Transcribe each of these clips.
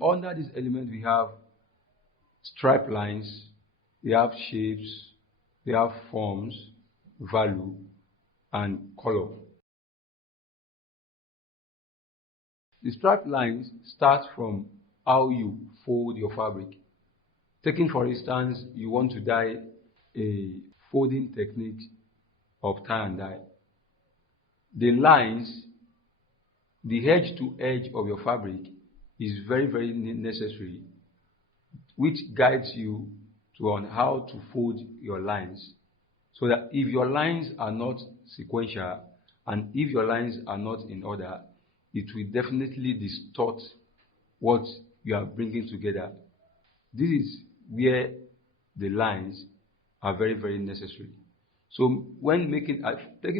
Under this element, we have stripe lines, we have shapes, we have forms, value, and color. The stripe lines start from how you fold your fabric. Taking for instance, you want to dye a folding technique of tie and dye. The lines, the edge to edge of your fabric is very, very necessary, which guides you on how to fold your lines. So that if your lines are not sequential and if your lines are not in order, it will definitely distort what you are bringing together. This is where the lines are very, very necessary. So when taking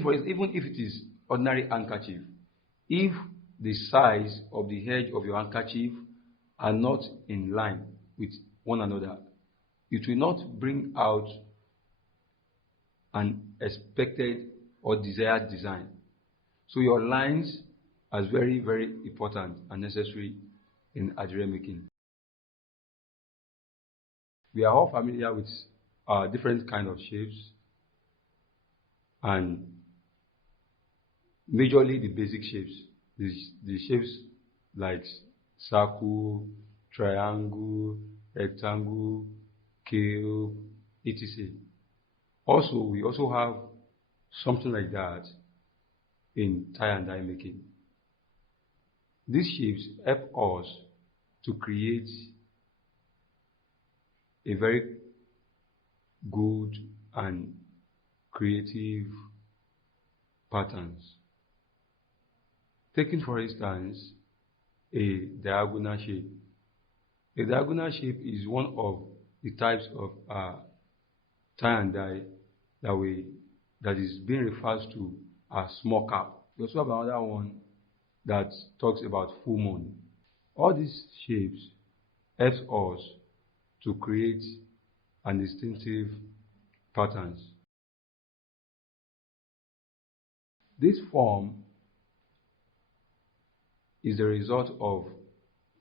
for instance, even if it is ordinary handkerchief, if the size of the edge of your handkerchief are not in line with one another, it will not bring out an expected or desired design. So your lines are very, very important and necessary in Adire making. We are all familiar with different kind of shapes, and majorly the basic shapes. The shapes like circle, triangle, rectangle, cube, etc. Also, we also have something like that in tie and dye making. These shapes help us to create a very good and creative patterns. Taking for instance a diagonal shape. A diagonal shape is one of the types of tie and dye that is being referred to as small cap. We also have another one that talks about full moon. All these shapes help us to create an distinctive patterns. This form is the result of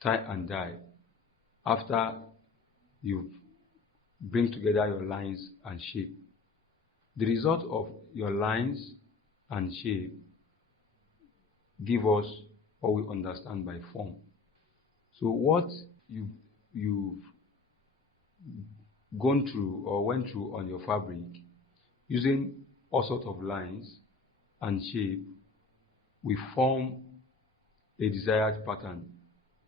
tie and dye after you bring together your lines and shape. The result of your lines and shape give us what we understand by form. So what you've gone through or went through on your fabric using all sorts of lines and shape will form a desired pattern.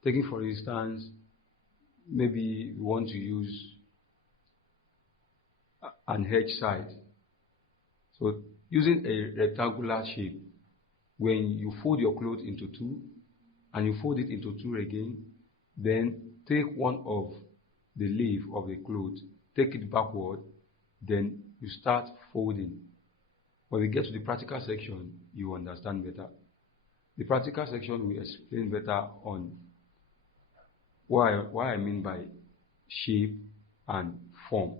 Taking for instance, maybe you want to use an edge side. So using a rectangular shape, when you fold your cloth into two and you fold it into two again, then take one of the leaf of the cloth, take it backward, then you start folding. When we get to the practical section, you understand better. The practical section will explain better on what I mean by shape and form.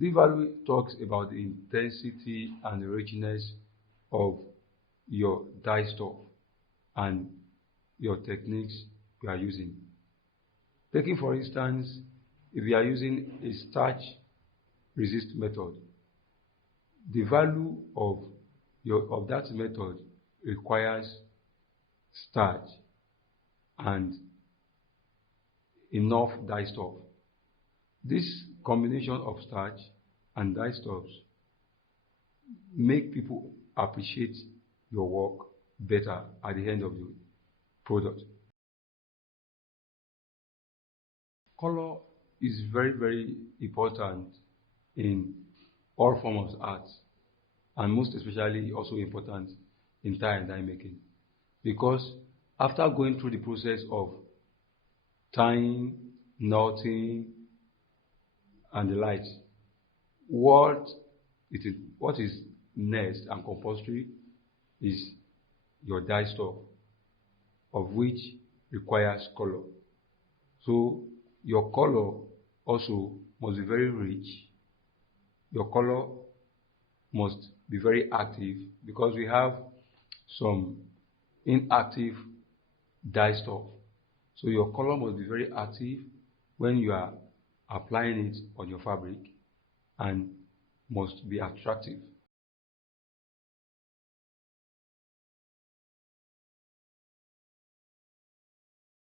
The value talks about the intensity and the richness of your dye stuff and your techniques you are using. Taking for instance, if you are using a starch resist method, the value of that method requires starch and enough dye stuff. This combination of starch and dye stuffs make people appreciate your work better at the end of the product. Color is very, very important in all forms of art, and most especially also important in tie and dye making, because After going through the process of tying, knotting, and the likes, what is next and compulsory is your dye stuff, of which requires color. So your color also must be very rich. Your color must be very active, because we have some inactive dye stuff. So your color must be very active when you are applying it on your fabric, and must be attractive.